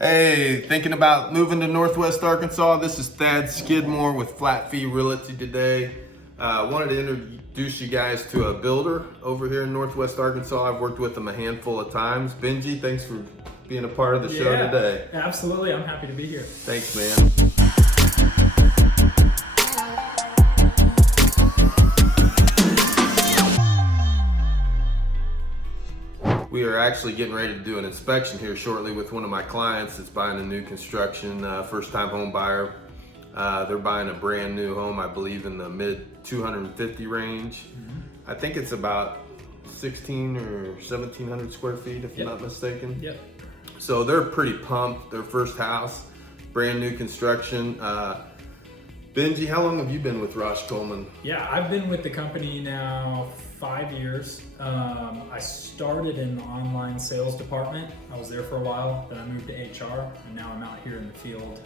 Hey, thinking about moving to Northwest Arkansas? This is Thad Skidmore with Flat Fee Realty today. Wanted to introduce you guys to a builder over here in Northwest Arkansas. I've worked with them a handful of times. Benji, thanks for being a part of the show today. Absolutely, I'm happy to be here. Thanks, man. We are actually getting ready to do an inspection here shortly with one of my clients that's buying a new construction, first-time home buyer. They're buying a brand new home, I believe in the mid 250 range. I think it's about 16 or 1700 square feet, if I'm not mistaken. Yep. So they're pretty pumped. Their first house, brand new construction. Benji, how long have you been with Rausch Coleman? Yeah, I've been with the company now 5 years. I started in the online sales department. I was there for a while, then I moved to HR, and now I'm out here in the field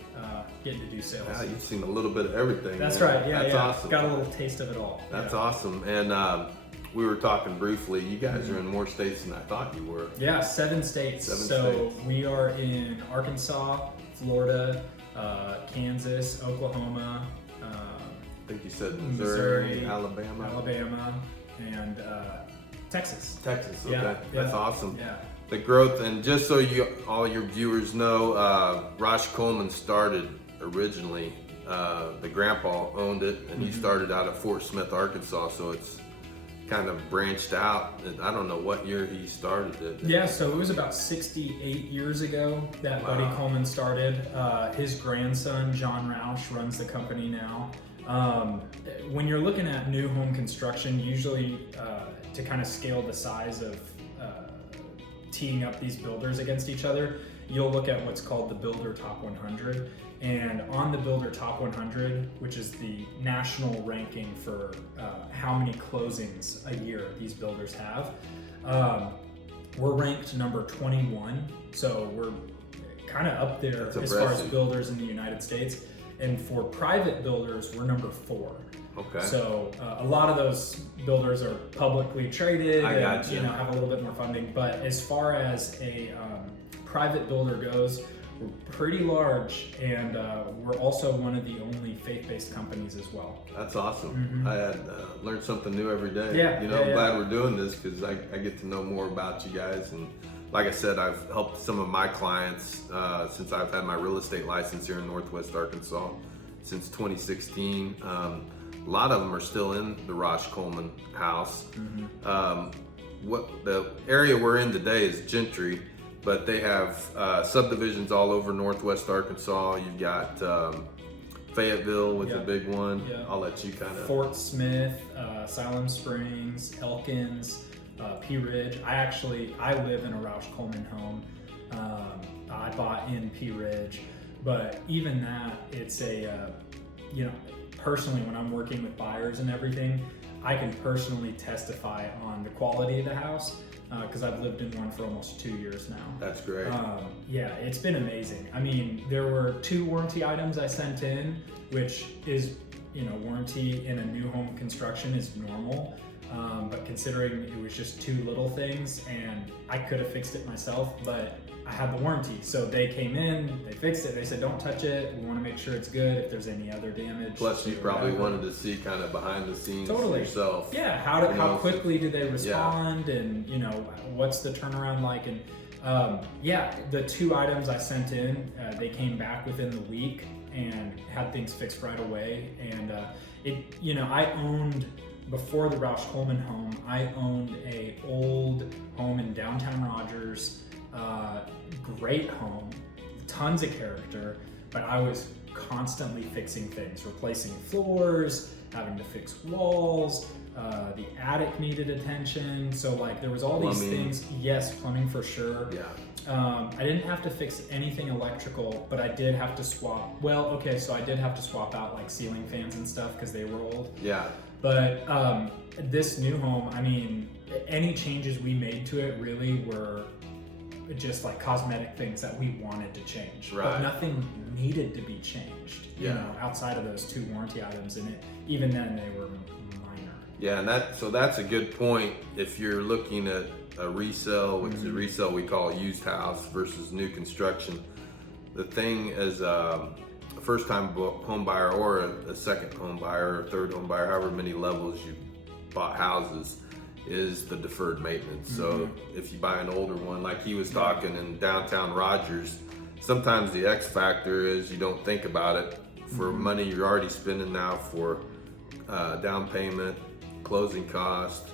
getting to do sales. Yeah, you've seen a little bit of everything. That's man. right, yeah. That's awesome. Got a little taste of it all. That's awesome. And we were talking briefly, you guys are in more states than I thought you were. Yeah, 7 states. So we are in Arkansas, Florida, Kansas, Oklahoma, I think you said Missouri, Alabama, and Texas. Texas, okay. Yeah, That's awesome. Yeah. The growth, and just so all your viewers know, Rausch Coleman started originally, the grandpa owned it, and he started out at Fort Smith, Arkansas, so it's kind of branched out. I don't know what year he started it. Yeah, so it was about 68 years ago that Buddy Coleman started. His grandson, John Rausch, runs the company now. When you're looking at new home construction, usually to kind of scale the size of teeing up these builders against each other, you'll look at what's called the Builder Top 100. And on the Builder Top 100, which is the national ranking for how many closings a year these builders have, we're ranked number 21. So we're kind of up there as far as builders in the United States. And for private builders, we're number 4. Okay. So a lot of those builders are publicly traded and gotcha. have a little bit more funding. But as far as a private builder goes, we're pretty large, and we're also one of the only faith-based companies as well. That's awesome. I had learned something new every day. Yeah, I'm glad we're doing this because I get to know more about you guys. And like I said, I've helped some of my clients since I've had my real estate license here in Northwest Arkansas since 2016. A lot of them are still in the Rausch Coleman house. What the area we're in today is Gentry, but they have subdivisions all over Northwest Arkansas. You've got Fayetteville with a big one. I'll let you kind of. Fort Smith, Siloam Springs, Elkins, Pea Ridge. I live in a Rausch Coleman home. I bought in Pea Ridge, but even that, it's personally, when I'm working with buyers and everything, I can personally testify on the quality of the house because I've lived in one for almost 2 years now. That's great. It's been amazing. I mean, there were 2 warranty items I sent in, which is, warranty in a new home construction is normal. But considering it was just 2 little things and I could have fixed it myself, but I had the warranty. So they came in, they fixed it, they said, don't touch it. We want to make sure it's good if there's any other damage. Plus you probably wanted to see kind of behind the scenes yourself. Yeah, how quickly do they respond and, what's the turnaround like? And the 2 items I sent in, they came back within the week and had things fixed right away. And I owned, before the Rausch Coleman home, I owned a old home in downtown Rogers, great home, tons of character, but I was constantly fixing things, replacing floors, having to fix walls, the attic needed attention. So there was all these things. Yes, plumbing for sure. Yeah. I didn't have to fix anything electrical, but I did have to swap. So I did have to swap out ceiling fans and stuff because they were old. Yeah. But this new home, I mean, any changes we made to it really were just cosmetic things that we wanted to change. Right. But nothing needed to be changed, outside of those 2 warranty items. And even then they were minor. Yeah, and that's a good point. If you're looking at a resale, which is a resale we call a used house versus new construction, the thing as a first-time home buyer or a second home buyer or third home buyer, however many levels you bought houses, is the deferred maintenance. So if you buy an older one, like he was talking in downtown Rogers, sometimes the X factor is you don't think about it for money you're already spending now for down payment, closing cost.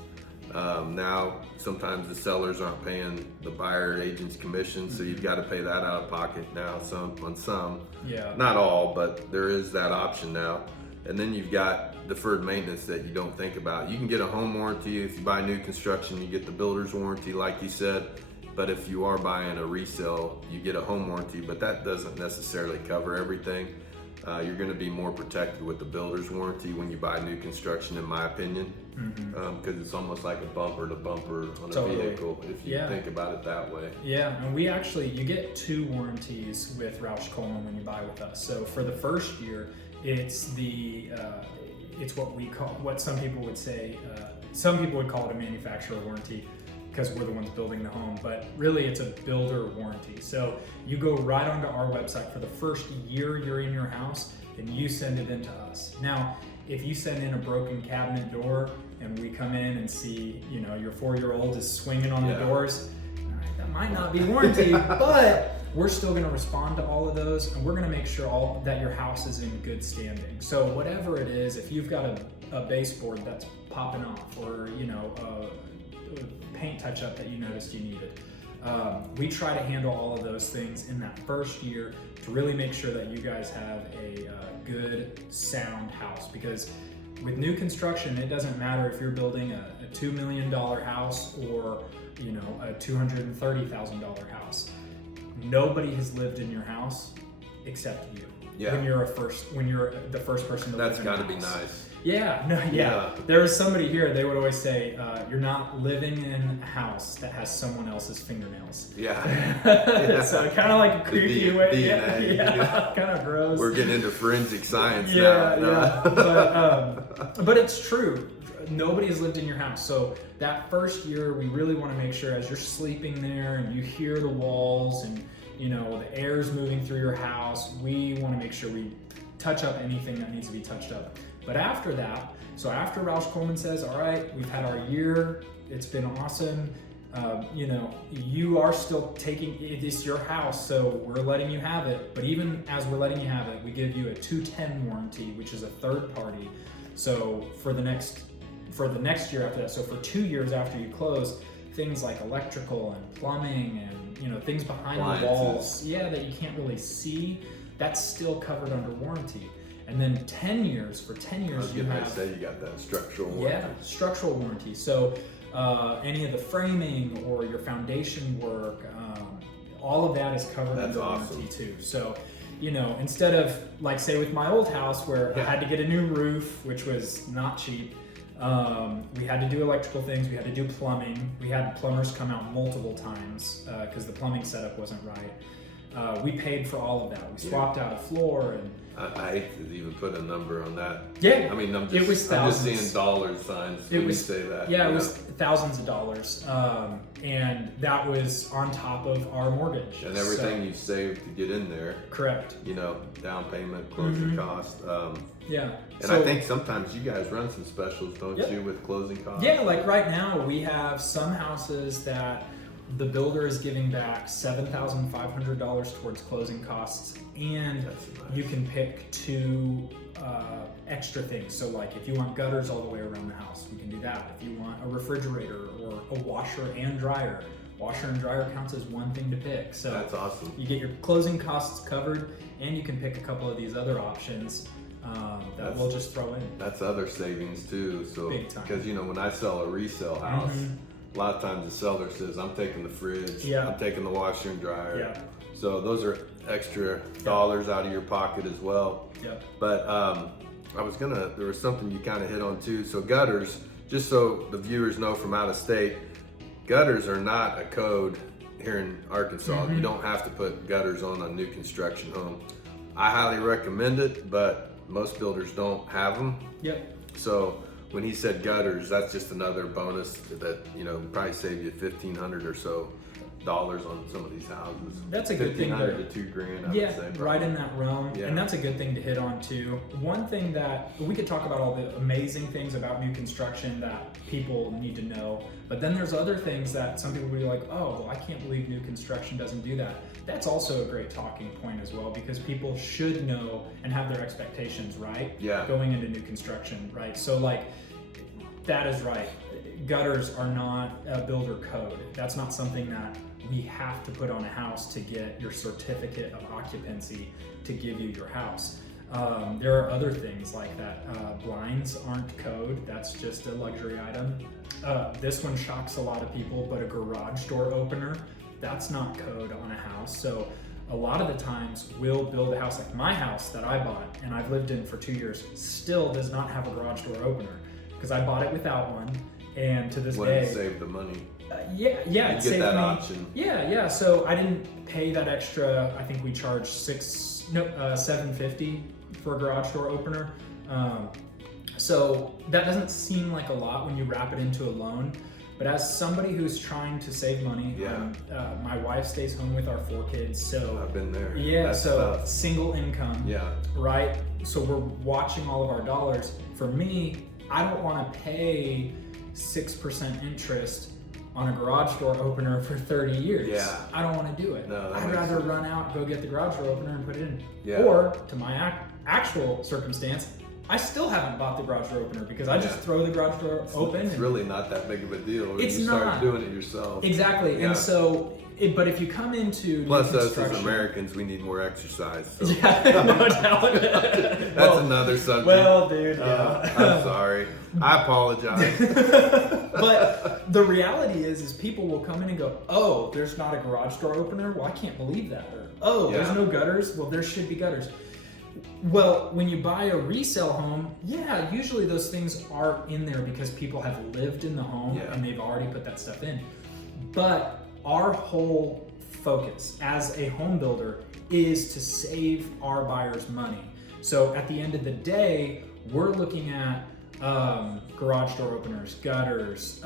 Now sometimes the sellers aren't paying the buyer agent's commission, so you've got to pay that out of pocket now on some. Yeah. Not all, but there is that option now. And then you've got deferred maintenance that you don't think about. You can get a home warranty. If you buy new construction, you get the builder's warranty, like you said. But if you are buying a resale, you get a home warranty, but that doesn't necessarily cover everything. You're going to be more protected with the builder's warranty when you buy new construction, in my opinion, because it's almost like a bumper to bumper on a vehicle, if you think about it that way. Yeah, and you get 2 warranties with Rausch Coleman when you buy with us. So for the first year, it's what some people would say, some people would call it a manufacturer warranty, because we're the ones building the home, but really it's a builder warranty. So you go right onto our website for the first year you're in your house and you send it in to us. Now, if you send in a broken cabinet door and we come in and see, your 4-year-old is swinging on the doors, that might not be warranty, but we're still gonna respond to all of those, and we're gonna make sure that your house is in good standing. So whatever it is, if you've got a baseboard that's popping off, or a paint touch-up that you noticed you needed, we try to handle all of those things in that first year to really make sure that you guys have a good, sound house. Because with new construction, it doesn't matter if you're building a $2 million house or a $230,000 house. Nobody has lived in your house except you. Yeah. When you're the first person to live in your house. That's got to be nice. Yeah. There was somebody here, they would always say, you're not living in a house that has someone else's fingernails. Yeah. So kind of like a creepy way. DNA. Yeah. Kind of gross. We're getting into forensic science now. Yeah. But it's true. Nobody has lived in your house. So that first year, we really want to make sure as you're sleeping there and you hear the walls and the air's moving through your house, we want to make sure we touch up anything that needs to be touched up. But after that, so after Rausch Coleman says, all right, we've had our year, it's been awesome, you are still it's your house, so we're letting you have it. But even as we're letting you have it, we give you a 210 warranty, which is a third party. So for the next year after that, so for 2 years after you close, things like electrical and plumbing and things behind the walls, that you can't really see, that's still covered under warranty. And then 10 years, for 10 years you have... say you got that structural warranty. Yeah, structural warranty. So any of the framing or your foundation work, all of that is covered under warranty too. So, instead of, like say with my old house where I had to get a new roof, which was not cheap, we had to do electrical things, we had to do plumbing, we had plumbers come out multiple times because the plumbing setup wasn't right. We paid for all of that. We swapped out a floor and... I hate to even put a number on that. Yeah, I mean, I'm it was thousands. I'm just seeing dollar signs when you say that. Yeah, it was thousands of dollars, and that was on top of our mortgage. And everything you've saved to get in there. Correct. Down payment, closing cost. Yeah. And I think sometimes you guys run some specials, don't you, with closing costs? Yeah, like right now we have some houses that the builder is giving back $7,500 towards closing costs, and you can pick 2 extra things. So like if you want gutters all the way around the house, we can do that. If you want a refrigerator or a washer and dryer counts as one thing to pick. So that's awesome. You get your closing costs covered, and you can pick a couple of these other options that we'll just throw in. That's other savings too. So big time. Because when I sell a resale house, a lot of times the seller says, I'm taking the fridge, I'm taking the washer and dryer. Yeah. So those are extra dollars out of your pocket as well. Yep. But there was something you kind of hit on too. So gutters, just so the viewers know from out of state, gutters are not a code here in Arkansas. You don't have to put gutters on a new construction home. I highly recommend it, but most builders don't have them. Yep. So when he said gutters, that's just another bonus that probably save you $1,500 or so on some of these houses. That's a good thing. $1,500 to $2,000. I would say, probably. Right in that realm. Yeah. And that's a good thing to hit on too. One thing that we could talk about all the amazing things about new construction that people need to know, but then there's other things that some people will be like, oh, well, I can't believe new construction doesn't do that. That's also a great talking point as well, because people should know and have their expectations right. Yeah. Going into new construction, right? So like, that is right. Gutters are not a builder code. That's not something that we have to put on a house to get your certificate of occupancy to give you your house. There are other things like that. Blinds aren't code. That's just a luxury item. This one shocks a lot of people, but a garage door opener, that's not code on a house. So a lot of the times we'll build a house, like my house that I bought and I've lived in for 2 years, still does not have a garage door opener because I bought it without one. And to this day, save the money. Yeah, you it saved that me. option. Yeah. So I didn't pay that extra. I think we charged $750 for a garage door opener. So that doesn't seem like a lot when you wrap it into a loan. But as somebody who's trying to save money, my wife stays home with our 4 kids. So I've been there. Yeah, That's so tough. Single income. Yeah. Right. So we're watching all of our dollars. For me, I don't want to pay 6% interest on a garage door opener for 30 years. Yeah. I don't want to do it. No, I'd rather run out, go get the garage door opener and put it in. Yeah. Or to my actual circumstance, I still haven't bought the garage door opener because I just throw the garage door open. It's really not that big of a deal when It's you start not. doing it yourself. Exactly. Yeah. And so, but if you come into Plus new us as construction- Americans, we need more exercise. So. Yeah, no doubt. That's another subject. Well, dude, I'm sorry. I apologize. But the reality is people will come in and go, oh, there's not a garage door opener? Well, I can't believe that. Or, oh, there's no gutters? Well, there should be gutters. Well, when you buy a resale home, usually those things are in there because people have lived in the home and they've already put that stuff in. But our whole focus as a home builder is to save our buyers money. So at the end of the day, we're looking at garage door openers, gutters.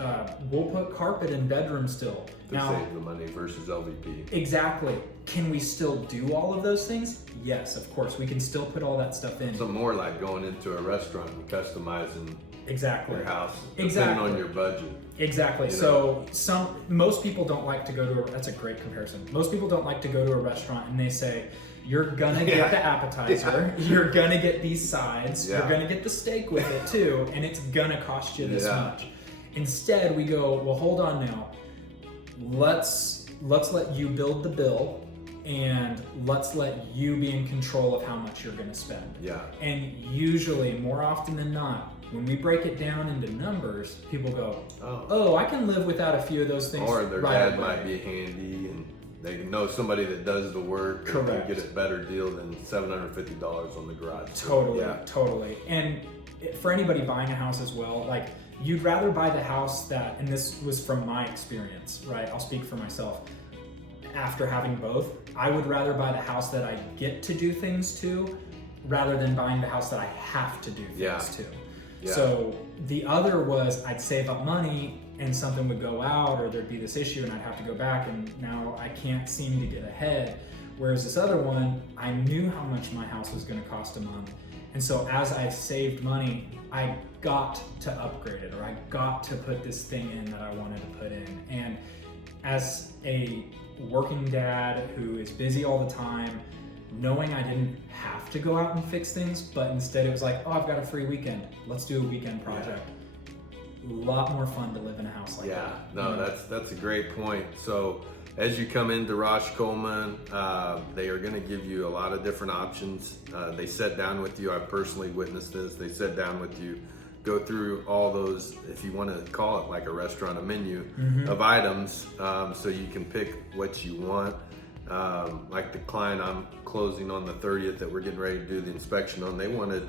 We'll put carpet in bedrooms still. To save the money versus LVP. Exactly. Can we still do all of those things? Yes, of course. We can still put all that stuff in. So more like going into a restaurant and customizing your house, depending on your budget. Exactly. So most people don't like to go to that's a great comparison. Most people don't like to go to a restaurant and they say, you're gonna get the appetizer, you're gonna get these sides, you're gonna get the steak with it too, and it's gonna cost you this much. Instead, we go, well, hold on now. Let's let you build the bill, and let's let you be in control of how much you're gonna spend. Yeah. And usually, more often than not, when we break it down into numbers, people go, oh, I can live without a few of those things. Or their dad might be handy and they know somebody that does the work. Correct. And get a better deal than $750 on the garage. Totally. And for anybody buying a house as well, like you'd rather buy the house that, and this was from my experience, right? I'll speak for myself. After having both, I would rather buy the house that I get to do things to rather than buying the house that I have to do things to. Yeah. So the other was I'd save up money and something would go out or there'd be this issue and I'd have to go back and now I can't seem to get ahead. Whereas this other one, I knew how much my house was gonna cost a month. And so as I saved money, I got to upgrade it or I got to put this thing in that I wanted to put in. And as a working dad who is busy all the time, knowing I didn't have to go out and fix things, but instead it was like, oh, I've got a free weekend. Let's do a weekend project. A lot more fun to live in a house like that. No, that's a great point. So as you come into Rausch Coleman, they are going to give you a lot of different options. They sit down with you. I've personally witnessed this. They sit down with you, go through all those, if you want to call it like a restaurant, a menu of items, so you can pick what you want. Like the client I'm closing on the 30th that we're getting ready to do the inspection on, they wanted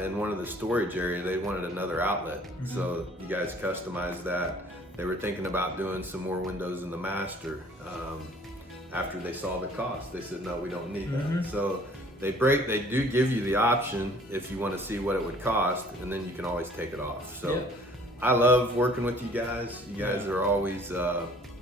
in one of the storage area, they wanted another outlet. So you guys customized that. They were thinking about doing some more windows in the master. After they saw the cost, they said, no, we don't need that. So they do give you the option if you want to see what it would cost, and then you can always take it off. So I love working with you guys. You guys are always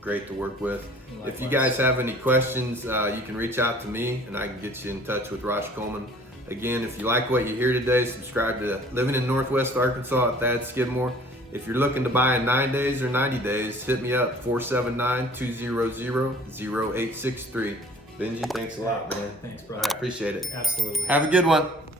great to work with. Likewise. If you guys have any questions, you can reach out to me and I can get you in touch with Rausch Coleman. Again, if you like what you hear today, subscribe to Living in Northwest Arkansas at Thad Skidmore. If you're looking to buy in 9 days or 90 days, hit me up, 479-200-0863. Benji, thanks a lot, man. Thanks, bro. I appreciate it. Absolutely. Have a good one.